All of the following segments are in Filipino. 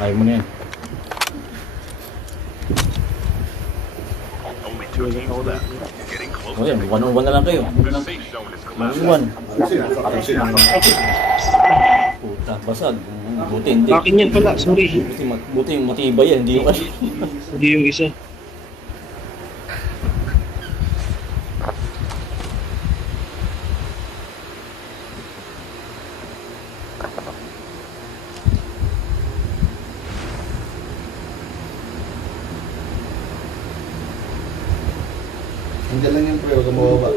Ayaw mo na yan. O yan, 1-on-1 na lang kayo. 1-on-1. Puta, basag. Buti hindi. Akin yan pala, sorry. Buti yung matibay yan, hindi yung ano. Hindi yung isa. Nandiyan lang yung pre, huwag kang mababa.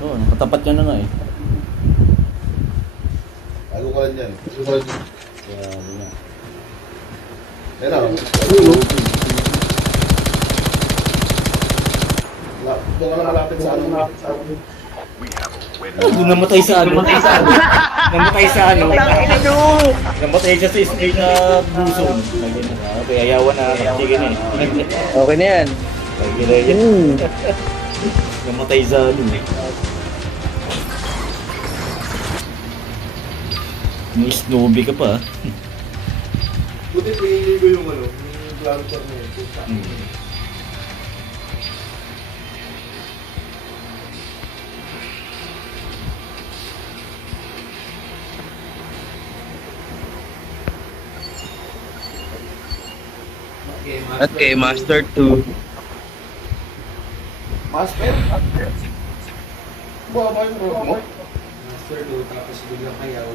Oo, nakatapat ka na nga eh. Bago ka lang dyan. Susunod. Kaya, ano na. Ayun ako. Doon ka lang malapit sa ano. Doon namatay sa ano. Namatay sa ano. Namatay siya sa spray na buso. Ayawan na sige na eh. Okay na yan. Lagi na yan. Namatay sa ano eh. May snowbie ka pa. Buti piniligo yung ano, yung planter na yun. Okay, Master 2. Master? Buha ba yung rock mo? Master 2, tapos biglang kayaw.